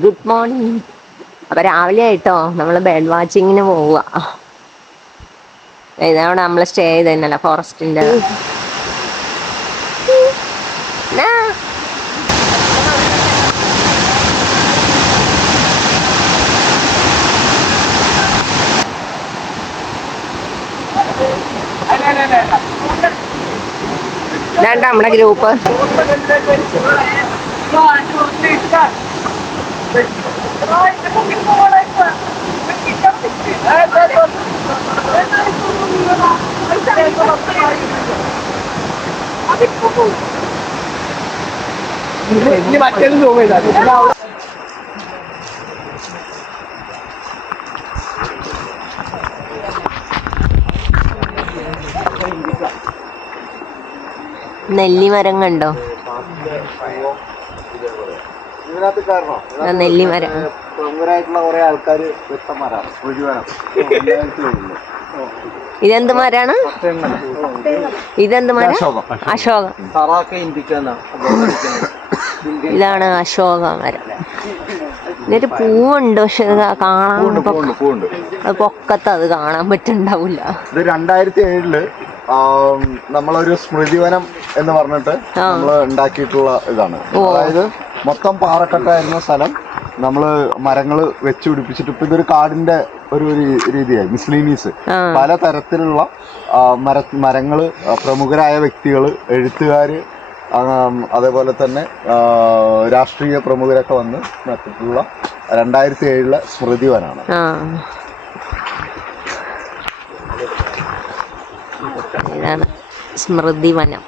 Good morning. അപ്പൊ രാവിലെ ആയിട്ടോ നമ്മള് ബേർഡ് വാച്ചിങ്ങിന് പോവുക. ഇതവിടെ നമ്മള് സ്റ്റേ ചെയ്തല്ല ഫോറസ്റ്റിന്റെ. ഇതാണ്ട നമ്മുടെ ഗ്രൂപ്പ്. മറ്റേത് നെല്ലിമരം കണ്ടോ? നെല്ലിമരം പ്രമുഖരായിട്ടുള്ള കുറെ ആൾക്കാര് വെച്ച മരം. ഇതെന്ത് മരാണ്? ഇതെന്ത് മരം? അശോകം. ഇതാണ് അശോക മരം. ഇതൊരു പൂവുണ്ട്, പക്ഷെ കാണാൻ പൊക്കത്ത് അത് കാണാൻ പറ്റുണ്ടാവില്ല. ഇത് 2007 നമ്മളൊരു സ്മൃതിവനം എന്ന് പറഞ്ഞിട്ട് നമ്മള് ഉണ്ടാക്കിയിട്ടുള്ള ഇതാണ്. അതായത് മൊത്തം പാറക്കെട്ടായിരുന്ന സ്ഥലം നമ്മള് മരങ്ങള് വെച്ച് പിടിപ്പിച്ചിട്ട് ഇപ്പൊ ഇതൊരു കാടിന്റെ ഒരു രീതിയായി. മിസ്ലീനീസ് പലതരത്തിലുള്ള മരങ്ങള്, പ്രമുഖരായ വ്യക്തികള്, എഴുത്തുകാര്, അതേപോലെ തന്നെ രാഷ്ട്രീയ പ്രമുഖരൊക്കെ വന്ന് നട്ടിട്ടുള്ള 2007 സ്മൃതിവനാണ്. ഇതാണ് സ്മൃതിവനം.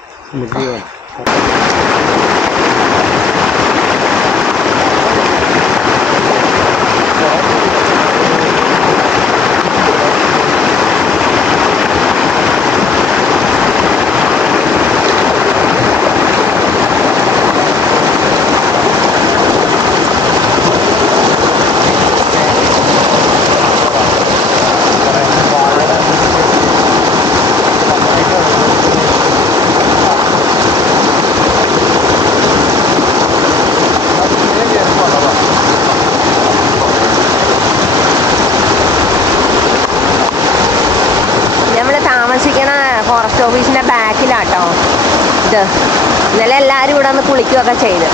ഫോറസ്റ്റ് ഓഫീസിന്റെ ബാക്കിലാട്ടോ ഇത്. ഇന്നലെ എല്ലാവരും ഇവിടെ ഒന്ന് കുളിക്കുകയൊക്കെ ചെയ്ത്.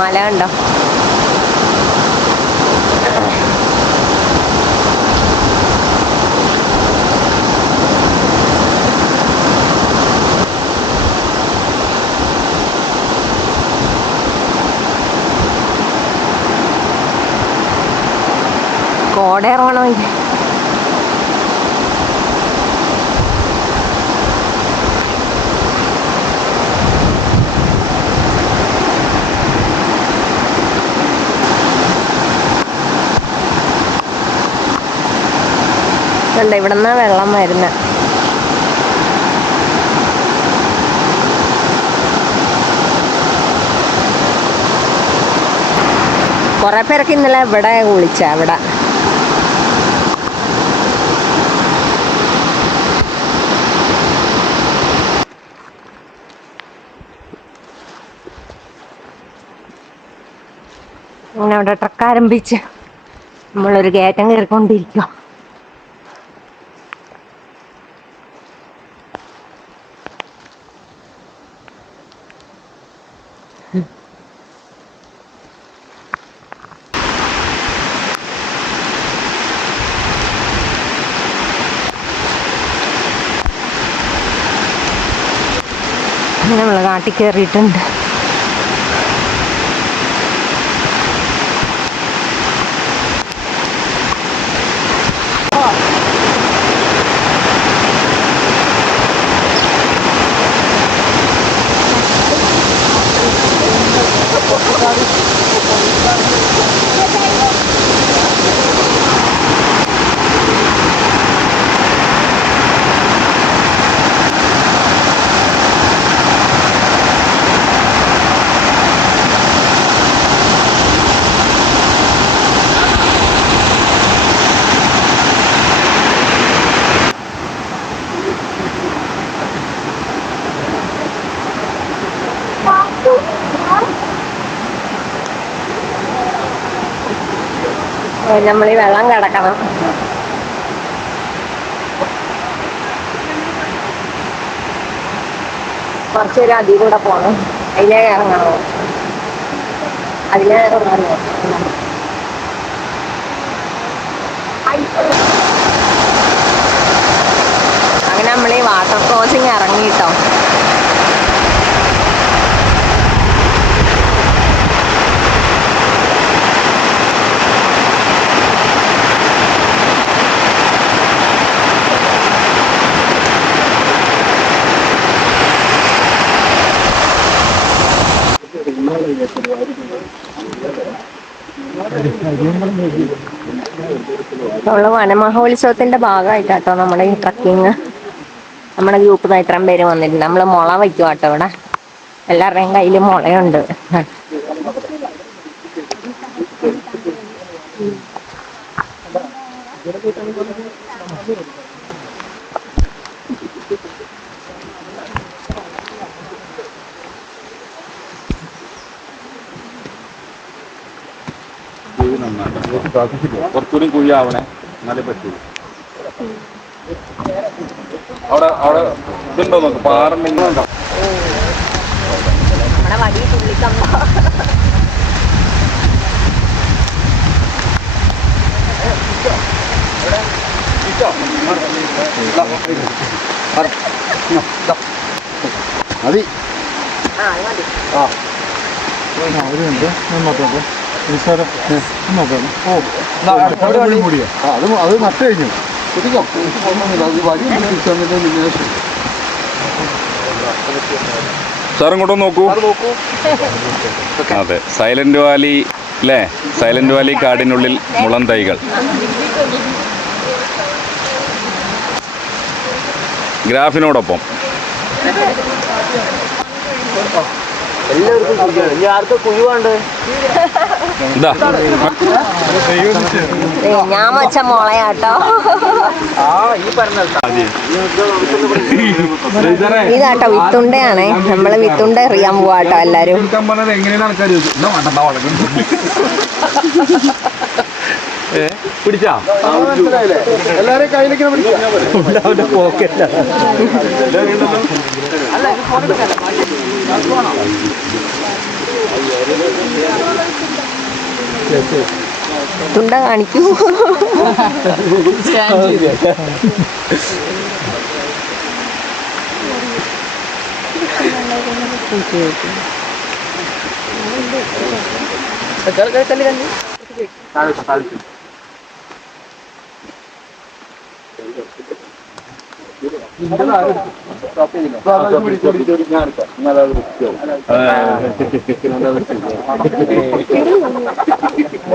മല കണ്ടോ? കോടയിറങ്ങണോ ഇത്? ഉണ്ട്, ഇവിടുന്നാ വെള്ളം വരുന്നത്. കുറെ പേരൊക്കെ ഇന്നലെ ഇവിടെ കുളിച്ച. ഇവിടെ അങ്ങനെ അവിടെ ട്രക്ക് ആരംഭിച്ച് നമ്മളൊരു കയറ്റം കയറിക്കൊണ്ടിരിക്കുക. അങ്ങനെ നമ്മൾ കാട്ടിൽ കയറിയിട്ടുണ്ട്. നമ്മൾ ഈ വെള്ളം കിടക്കണം. കുറച്ചൊരു അതിൽ കൂടെ പോണം. അതിലേ ഇറങ്ങണോ? അതിലേ ഇറങ്ങണോ? അങ്ങനെ നമ്മൾ ഈ വാട്ടർ ക്രോസിങ് ഇറങ്ങിട്ടോ. നമ്മള് വനമഹോത്സവത്തിന്റെ ഭാഗമായിട്ടാട്ടോ നമ്മുടെ ഈ ട്രക്കിങ്. നമ്മുടെ ഗ്രൂപ്പിൽ നിന്ന് ഇത്രയും പേര് വന്നിട്ടുണ്ട്. നമ്മള് മുള വയ്ക്കും കേട്ടോ ഇവിടെ. എല്ലാവരുടെയും കയ്യിൽ മുളയുണ്ട്. കുറച്ചുകൂടി കുഴിയാവണേ, എന്നാലേ പറ്റൂ. അവിടെ അവിടെ ഇതുണ്ടോ നോക്ക്, പാറണ്ടെങ്കിൽ നമ്മുടെ വടി തുള്ളിക്കമ്പ. മതി. ആ അത് നട്ട് കഴിഞ്ഞു. സാർ ഇങ്ങോട്ടൊന്ന് നോക്കൂ. അതെ, സൈലന്റ് വാലി അല്ലേ? സൈലന്റ് വാലി കാടിനുള്ളിൽ മുളം തൈകൾ. ഗ്രാഫിനോടൊപ്പം ഇതാ ഞാൻ വെച്ച മുളയാട്ടോ. ഇതാട്ടോ വിത്തുണ്ടയാണ്. നമ്മള് വിത്തുണ്ട എറിയാൻ പോവാട്ടോ എല്ലാരും. പിടിച്ചാ എല്ലാരും കയ്യിലേക്ക് പോക്കല്ല. തുണ്ട കാണിക്കൂ.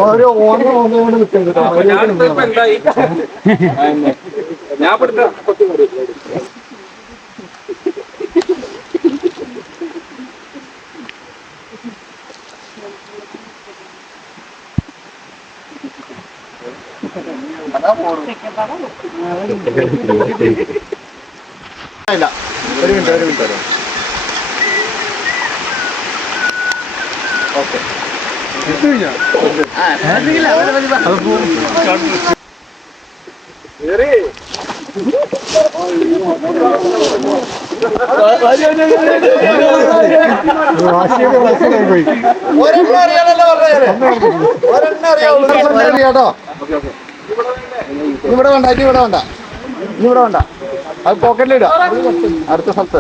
ഓരോ ഓണം ഞാൻ ഇല്ല. ഒരു മിനിറ്റ് ഓക്കെ. ഇവിടെ വേണ്ട, ഇവിടെ വേണ്ട, ഇവിടെ വേണ്ട. അത് പോക്കറ്റിലിടാ. അടുത്ത സ്ഥലത്ത്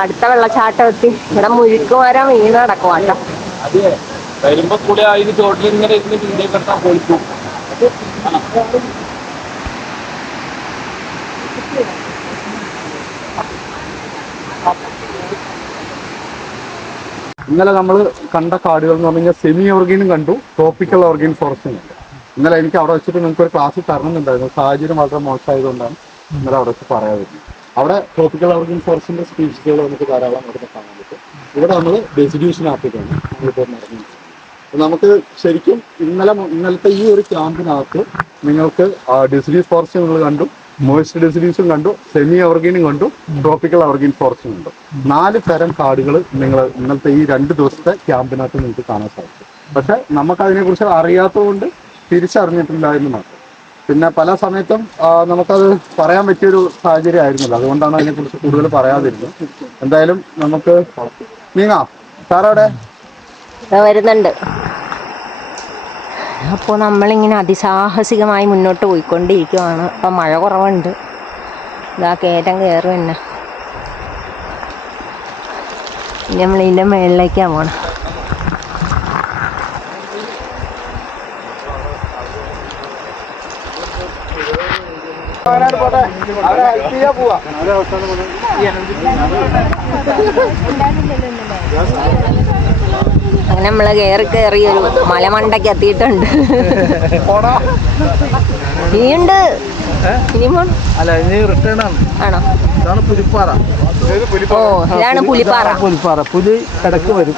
അടുത്ത വെള്ളച്ചാട്ടം എത്തി. ഇവിടെ മുഴുക്കുമരം വീണ് നടക്കുവാട്ടോ. അതെ, വരുമ്പോ കൂടെ അതിന് ചോട്ടിൽ ഇങ്ങനെ ഇന്ത്യക്കെടുത്താൻ പോയിക്കും. ഇന്നലെ നമ്മൾ കണ്ട കാടുകൾ എന്ന് പറഞ്ഞാൽ സെമി ഓർഗീനും കണ്ടു, ട്രോപ്പിക്കൽ ഓർഗീൻ ഫോറസ്റ്റും കണ്ടു. ഇന്നലെ എനിക്ക് അവിടെ വെച്ചിട്ട് നിങ്ങൾക്ക് ഒരു ക്ലാസ് തരണമെന്നുണ്ടായിരുന്നു. സാഹചര്യം വളരെ മോശമായതുകൊണ്ടാണ് ഇന്നലെ അവിടെ വെച്ച് പറയാതിരുന്നത്. അവിടെ ട്രോപ്പിക്കൽ ഓർഗീൻ ഫോറസ്റ്റിന്റെ സ്പീഷീസുകൾ നമുക്ക് ധാരാളം അവിടെ കാണാൻ പറ്റും. ഇവിടെ നമ്മൾ ഡെസിഡ്യൂഷൻ ആഫ്രിക്കയാണ് നമ്മളിപ്പോൾ നടക്കുന്നത്. നമുക്ക് ശരിക്കും ഇന്നലത്തെ ഈ ഒരു ക്യാമ്പിനകത്ത് നിങ്ങൾക്ക് ഡെസിഡ്യൂസ് ഫോറസ്റ്റ് നിങ്ങൾ കണ്ടു, മോയിസ്റ്റ് ഡെസിഡ്യൂസും കണ്ടു, സെമി ഓർഗീനും കണ്ടു, ട്രോപ്പിക്കൽ ഓർഗീൻ ഫോറസ്റ്റും കണ്ടു. 4 തരം കാടുകൾ നിങ്ങൾ ഇന്നലത്തെ ഈ 2 ദിവസത്തെ ക്യാമ്പിനകത്ത് നിങ്ങൾക്ക് കാണാൻ സാധിക്കും. പക്ഷെ നമുക്കതിനെക്കുറിച്ച് അറിയാത്തതുകൊണ്ട് തിരിച്ചറിഞ്ഞിട്ടില്ല എന്ന് മാത്രം. പിന്നെ പല സമയത്തും നമുക്കത് പറയാൻ പറ്റിയൊരു സാഹചര്യം ആയിരുന്നില്ല, അതുകൊണ്ടാണ് അതിനെക്കുറിച്ച് കൂടുതൽ പറയാതിരുന്നത്. എന്തായാലും നമുക്ക് നീങ്ങാം. സാറവിടെ വരുന്നുണ്ട്. അപ്പോൾ നമ്മളിങ്ങനെ അതിസാഹസികമായി മുന്നോട്ട് പോയിക്കൊണ്ടിരിക്കുവാണ്. അപ്പം മഴ കുറവുണ്ട്. ഇതാ കയറ്റം കയറും തന്നെ. ഇനി നമ്മൾ ഇതിൻ്റെ മുകളിലേക്കാണ് പോകണം. അങ്ങനെ നമ്മള് കയറി ഒരു മലമണ്ടയ്ക്ക് എത്തിയിട്ടുണ്ട്. ഇനിയുണ്ട്. ഇനിയും അല്ല, ഇനി റിട്ടേൺ ആണ്. ആണോ? ഇതാണ് പുലിപ്പാറ. ഓ, ഇതാണ് പുലിപ്പാറ. പുലിപ്പാറ, പുലി ഇടക്ക് വരും.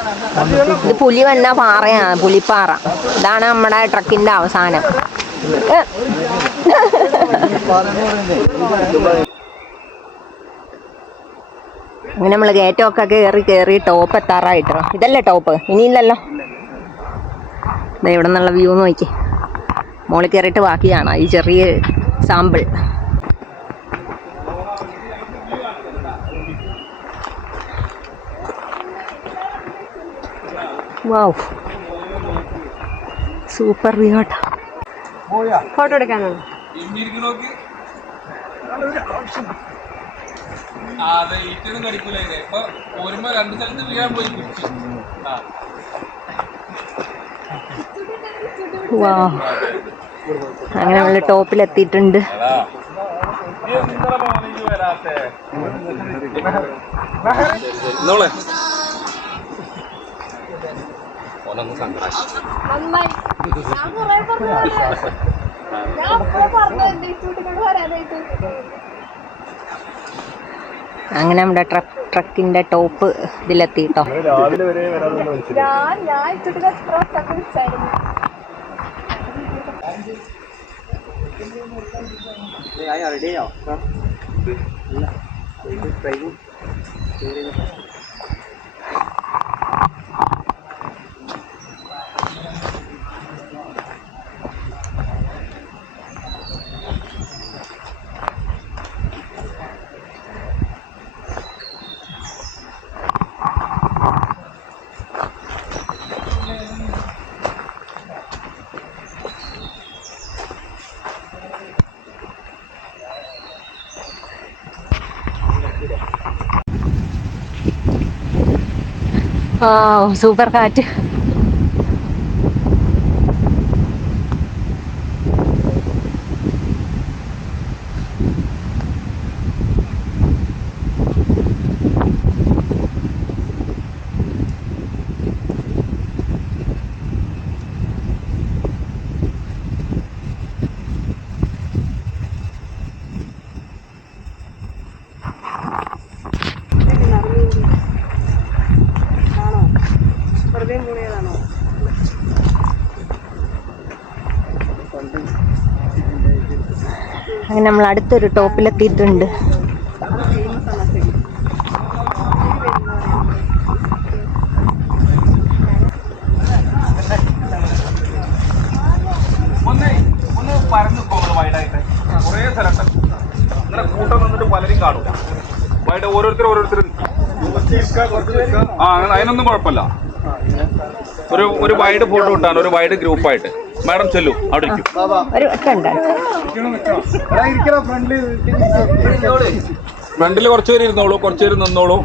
ഇത് പുലി വന്ന പാറയാണ് പുലിപ്പാറ. ഇതാണ് നമ്മുടെ ട്രക്കിന്റെ അവസാനം. അങ്ങനെ നമ്മള് കയറ്റമൊക്കെ കയറി ടോപ്പ് എത്താറായിട്ടോ. ഇതല്ലേ ടോപ്പ്? ഇനിയില്ലല്ലോ. ഇവിടെ നിന്നുള്ള വ്യൂ നോക്കി മോളിൽ കയറിയിട്ട് ബാക്കി കാണാം. ഈ ചെറിയ സാമ്പിൾ. വാവ്, സൂപ്പർ വ്യൂ കേട്ടോ. ഫോട്ടോ എടുക്കാനാണ്. അങ്ങനെ നമ്മള് ടോപ്പിലെത്തിയിട്ടുണ്ട്. അങ്ങനെ നമ്മുടെ ട്രക്കിന്റെ ടോപ്പ് ഇതിലെത്തിട്ടോ. സൂപ്പർ കാറ്റ്. അങ്ങനെ നമ്മൾ അടുത്തൊരു ടോപ്പിലെത്തിയിട്ടുണ്ട്. കൂട്ടം നിന്നിട്ട് പലരും കാണും. ഓരോരുത്തരും അതിനൊന്നും കുഴപ്പമില്ല. ഒരു വൈഡ് ഫോട്ടോ കിട്ടാൻ ഒരു വൈഡ് ഗ്രൂപ്പായിട്ട് മാഡം ചെല്ലു അവിടെ ഫ്രണ്ടിൽ കുറച്ച് പേര് ഇരുന്നോളൂ, കുറച്ച് പേര് നിന്നോളൂ.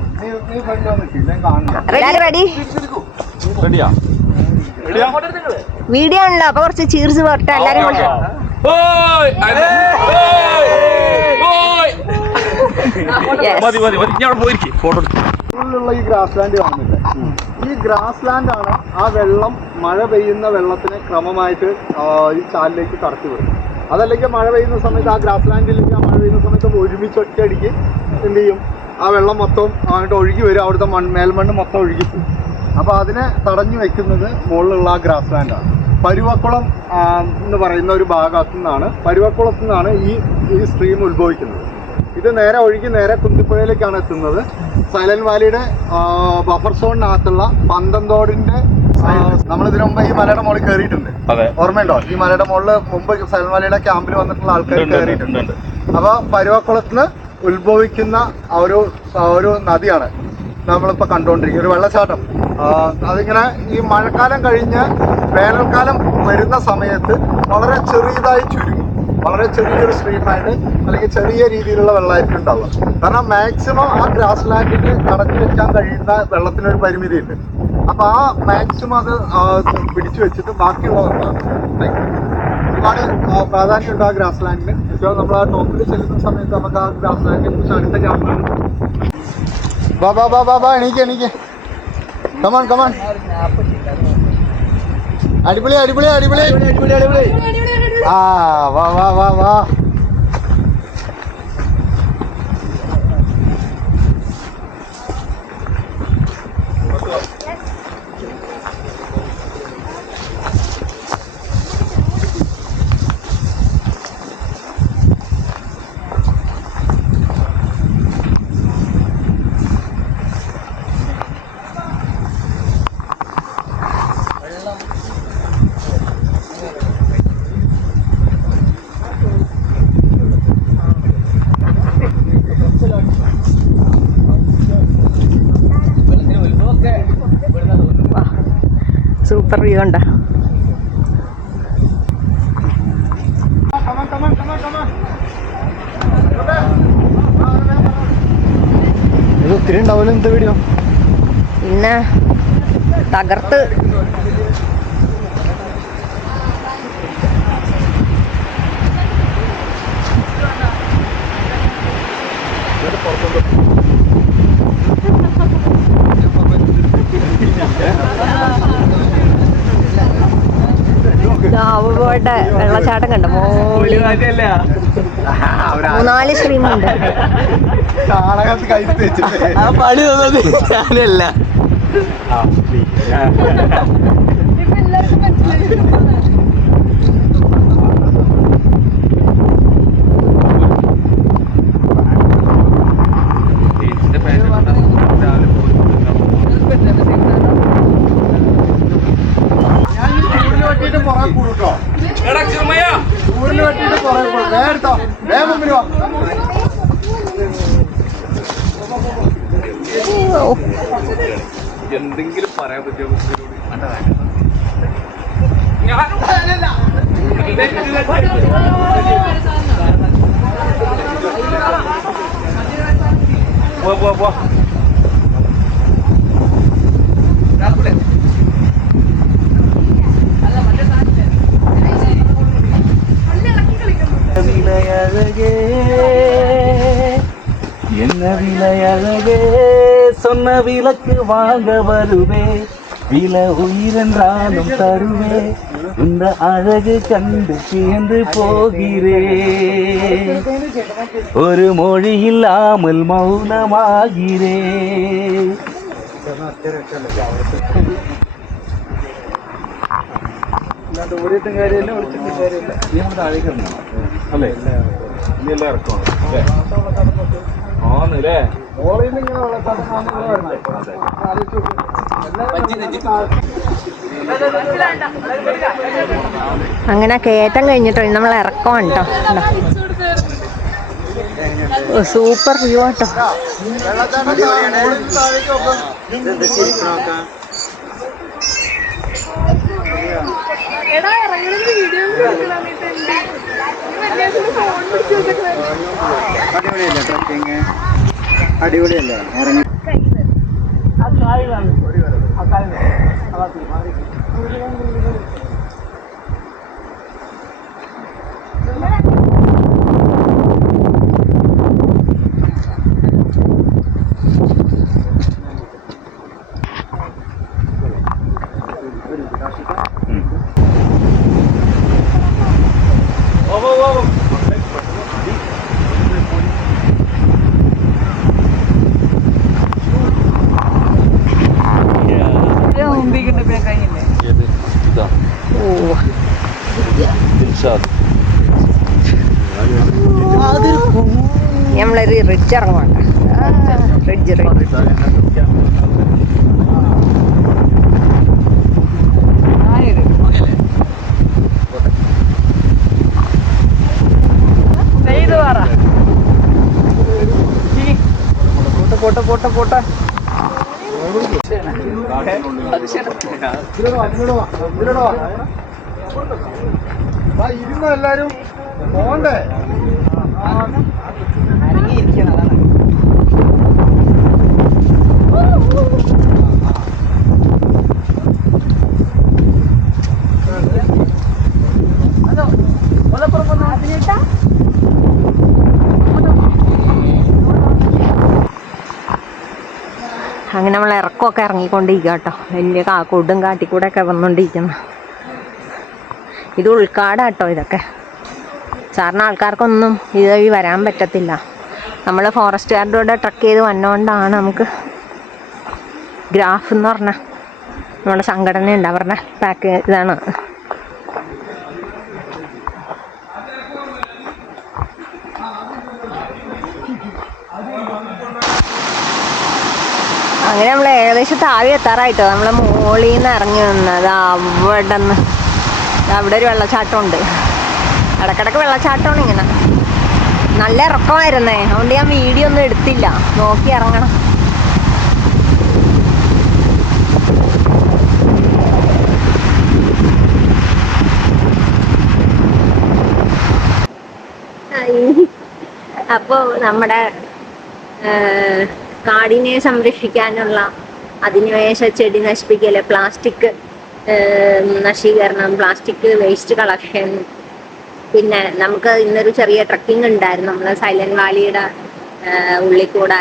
റെഡിയാ? വീഡിയോ ആണല്ലോ, അപ്പൊ കുറച്ച് ചീർസ് പോട്ടെ എല്ലാരും. മതി മതി മതി, ഞാൻ പോയിരിക്കും ഫോട്ടോ എടുത്തു. ഈ ഗ്രാസ് ലാൻഡ് കാണുന്നില്ല, ഈ ഗ്രാസ് ലാൻഡ് ആണ് ആ വെള്ളം, മഴ പെയ്യുന്ന വെള്ളത്തിനെ ക്രമമായിട്ട് ഈ ചാലിലേക്ക് കടത്തി വിടും. അതല്ലെങ്കിൽ മഴ പെയ്യുന്ന സമയത്ത് ആ ഗ്രാസ് ലാൻഡിലേക്ക് ആ മഴ പെയ്യുന്ന സമയത്ത് ഒരുമിച്ച് ഒറ്റയടിക്ക് എന്ത് ചെയ്യും, ആ വെള്ളം മൊത്തം അങ്ങോട്ട് ഒഴുകി വരും, അവിടുത്തെ മേൽമണ്ണ് മൊത്തം ഒഴുകിപ്പോകും. അപ്പോൾ അതിനെ തടഞ്ഞു വെക്കുന്നത് മുകളിലുള്ള ആ ഗ്രാസ് ലാൻഡാണ്. പരുവക്കുളം എന്ന് പറയുന്ന ഒരു ഭാഗത്തു നിന്നാണ്, പരുവക്കുളത്തു നിന്നാണ് ഈ സ്ട്രീം ഉത്ഭവിക്കുന്നത്. ഇത് നേരെ ഒഴുകി നേരെ കുന്തിപ്പുഴയിലേക്കാണ് എത്തുന്നത്. സൈലന്റ് വാലിയുടെ ബഫർ സോണിനകത്തുള്ള പന്തന്തോടിൻ്റെ നമ്മൾ ഇതിനു മുമ്പ് ഈ മലയുടെ മുകളിൽ കയറിയിട്ടുണ്ട്. ഓർമ്മയുണ്ടോ? ഈ മലയുടെ മുകളിൽ മുമ്പ് സൽമലയുടെ ക്യാമ്പിൽ വന്നിട്ടുള്ള ആൾക്കാർ കയറിയിട്ടുണ്ട്. അപ്പൊ പരുവാക്കുളത്തിന് ഉത്ഭവിക്കുന്ന ഒരു നദിയാണ് നമ്മളിപ്പോ കണ്ടുകൊണ്ടിരിക്കുന്നത്, ഒരു വെള്ളച്ചാട്ടം. അതിങ്ങനെ ഈ മഴക്കാലം കഴിഞ്ഞ് വേനൽക്കാലം വരുന്ന സമയത്ത് വളരെ ചെറിയതായി ചുരുങ്ങും. വളരെ ചെറിയൊരു സ്ട്രീമായിട്ട് അല്ലെങ്കിൽ ചെറിയ രീതിയിലുള്ള വെള്ളമായിരിക്കും ഉണ്ടാവുക. കാരണം മാക്സിമം ആ ഗ്രാസ് ലാൻഡിൽ കടത്തി വെക്കാൻ കഴിയുന്ന വെള്ളത്തിനൊരു പരിമിതിയുണ്ട്. അപ്പൊ ആ മാക്സിമം അത് പിടിച്ചു വെച്ചിട്ട് ബാക്കിയുള്ളവർക്ക് ഒരുപാട് പ്രാധാന്യമുണ്ട് ആ ഗ്രാസ് ലാൻഡിന്. ഇപ്പോൾ നമ്മൾ ആ ടോപ്പിൽ ചെല്ലുന്ന സമയത്ത് നമുക്ക് ആ ഗ്രാസ് ലാൻഡിനെ കുറിച്ച് അടുത്ത ക്യാമറ എണീക്ക് കമാൺ അടിപൊളി ആ വാ സൂപ്പർ വ്യൂ ഉണ്ടോ? ഇത് ഒത്തിരി ഉണ്ടാവില്ല എന്താ വീഡിയോ പിന്നെ തകർത്ത് പോയിട്ട് വെള്ളച്ചാട്ടം കണ്ടോ? 3-4 സ്ട്രീമുണ്ട്. പണി തന്നത് ഞാനല്ല. എന്തെങ്കിലും പറയാൻ പറ്റുമോ? என்ன விலையழகே சொன்ன விலக்கு வாங்க வருவே விலை உயிரென்றாலும் தருவே இந்த அழகு கண்டு சேர்ந்து போகிறே ஒரு மொழி இல்லாமல் மௌனமாகிறே. ഓടിയിട്ടും കാര്യമില്ല, വിളിച്ചിട്ടും കാര്യമില്ല. നീ താഴേക്ക് അല്ലേ? ഇനി എല്ലാം ഇറക്കണം ആന്നല്ലേ? ഓളിൽ ഇങ്ങനെ വെള്ളച്ചാട്ടം അങ്ങനെ കയറ്റം കഴിഞ്ഞിട്ടോ നമ്മൾ ഇറക്കമാണ് കേട്ടോ. സൂപ്പർ വ്യൂ ആട്ടോ. അടിപൊളിയല്ലേ ട്രക്കിങ്? അടിപൊളിയല്ലേ? ഇറങ്ങി നമ്മളൊരു റിഡ്ജ് ഇറങ്ങുവാണ്ട. റിഡ്ജ് പോട്ടെ. ഇരുന്ന എല്ലാരും പോണ്ടേ? അങ്ങനെ നമ്മൾ ഇറക്കമൊക്കെ ഇറങ്ങിക്കൊണ്ടിരിക്കുക കേട്ടോ. വലിയ കൊടും കാട്ടിക്കൂടെ ഒക്കെ വന്നുകൊണ്ടിരിക്കുന്നു. ഇത് ഉൾക്കാടാട്ടോ ഇതൊക്കെ. സാറിന് ആൾക്കാർക്കൊന്നും ഇതുവഴി വരാൻ പറ്റത്തില്ല. നമ്മൾ ഫോറസ്റ്റുകാരുടെ കൂടെ ട്രക്ക് ചെയ്ത് വന്നുകൊണ്ടാണ് നമുക്ക് ഗ്രാഫ് എന്ന് പറഞ്ഞ നമ്മുടെ സംഘടനയുണ്ട്, അവരുടെ ഇതാണ്. അങ്ങനെ നമ്മൾ ഏകദേശം താഴെ എത്താറായിട്ടോ. നമ്മൾ മുകളിൽ നിന്ന് ഇറങ്ങി വന്നത് അവിടെ നിന്ന്. അവിടെ ഒരു വെള്ളച്ചാട്ടമുണ്ട്. ഇടക്കിടക്ക് വെള്ളച്ചാട്ടമാണ് ഇങ്ങനെ. നല്ല ഇറക്കമായിരുന്നേ, അതുകൊണ്ട് ഞാൻ വീഡിയോ ഒന്നും എടുത്തില്ല. നോക്കി ഇറങ്ങണം. അപ്പോൾ നമ്മുടെ കാടിനെ സംരക്ഷിക്കാനുള്ള അധിനിവേശ ചെടി നശിപ്പിക്കൽ, പ്ലാസ്റ്റിക് നശീകരണം, പ്ലാസ്റ്റിക് വേസ്റ്റ് കളക്ഷൻ, പിന്നെ നമുക്ക് ഇന്നൊരു ചെറിയ ട്രക്കിംഗ് ഉണ്ടായിരുന്നു. നമ്മൾ സൈലന്റ് വാലിയുടെ ഉള്ളിൽ കൂടെ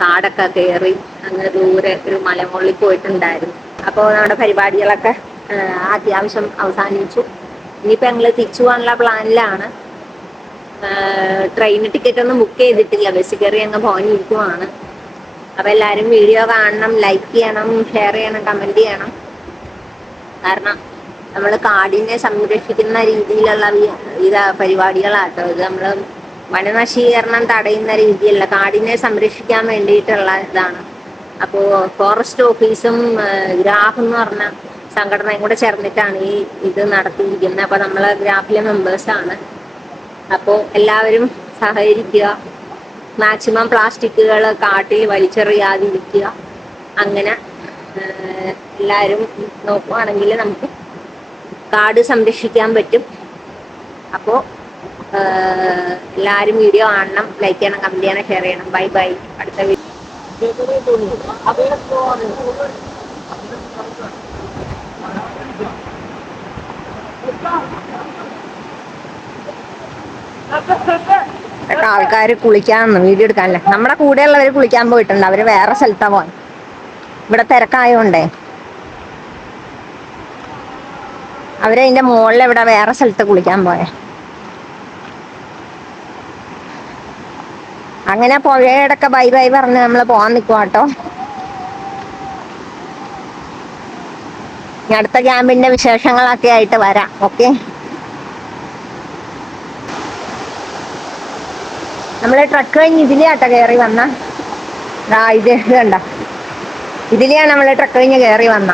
കാടൊക്കെ കയറി അങ്ങ് ദൂരെ ഒരു മലമുകളിൽ പോയിട്ടുണ്ടായിരുന്നു. അപ്പോൾ നമ്മുടെ പരിപാടികളൊക്കെ അത്യാവശ്യം അവസാനിച്ചു. ഇനിയിപ്പോൾ ഞങ്ങൾ തിരിച്ചു പോകാനുള്ള പ്ലാനിലാണ്. ട്രെയിൻ ടിക്കറ്റ് ഒന്നും ബുക്ക് ചെയ്തിട്ടില്ല. ബസ് കയറി അങ്ങ് പോകാനിരിക്കുവാണ്. അപ്പോൾ എല്ലാവരും വീഡിയോ കാണണം, ലൈക്ക് ചെയ്യണം, ഷെയർ ചെയ്യണം, കമൻറ്റ് ചെയ്യണം. കാരണം നമ്മൾ കാടിനെ സംരക്ഷിക്കുന്ന രീതിയിലുള്ള പരിപാടികളാട്ടോ ഇത്. നമ്മൾ വനനശീകരണം തടയുന്ന രീതിയിലുള്ള, കാടിനെ സംരക്ഷിക്കാൻ വേണ്ടിയിട്ടുള്ള ഇതാണ്. അപ്പോൾ ഫോറസ്റ്റ് ഓഫീസും ഗ്രാഫ് എന്ന് പറഞ്ഞ സംഘടനയും കൂടെ ചേർന്നിട്ടാണ് ഇത് നടത്തിയിരിക്കുന്നത്. അപ്പോൾ നമ്മൾ ഗ്രാഫിലെ മെമ്പേഴ്സാണ്. അപ്പോൾ എല്ലാവരും സഹകരിക്കുക. മാക്സിമം പ്ലാസ്റ്റിക്കുകൾ കാട്ടിൽ വലിച്ചെറിയാതിരിക്കുക. അങ്ങനെ എല്ലാവരും നോക്കുകയാണെങ്കിൽ നമുക്ക് കാട് സംരക്ഷിക്കാൻ പറ്റും. അപ്പോൾ എല്ലാവരും വീഡിയോ കാണണം, ലൈക്ക് ചെയ്യണം, കമൻറ്റ് ചെയ്യണം, ഷെയർ ചെയ്യണം. Bye bye. അടുത്ത വീഡിയോ. ആൾക്കാർ കുളിക്കാന്ന് വീഡിയോ എടുക്കാനല്ലേ. നമ്മുടെ കൂടെയുള്ളവർ കുളിക്കാൻ പോയിട്ടുണ്ട്. അവര് വേറെ സ്ഥലത്താ പോവാൻ. ഇവിടെ തിരക്കായോണ്ടേ അവരതിന്റെ മുകളിൽ ഇവിടെ വേറെ സ്ഥലത്ത് കുളിക്കാൻ പോയെ. അങ്ങനെ പുഴയോടൊക്കെ ബൈ ബൈ പറഞ്ഞ് നമ്മൾ പോകാൻ നിൽക്കുവാട്ടോ. അടുത്ത ക്യാമ്പിന്റെ വിശേഷങ്ങളൊക്കെ ആയിട്ട് വരാം. ഓക്കെ, നമ്മള് ട്രക്ക് കഴിഞ്ഞ് ഇതിലെയാട്ടോ കയറി വന്ന. ഇത് കണ്ട, ഇതിലെയാണ് നമ്മള് ട്രക്ക് കഴിഞ്ഞ് കയറി വന്ന.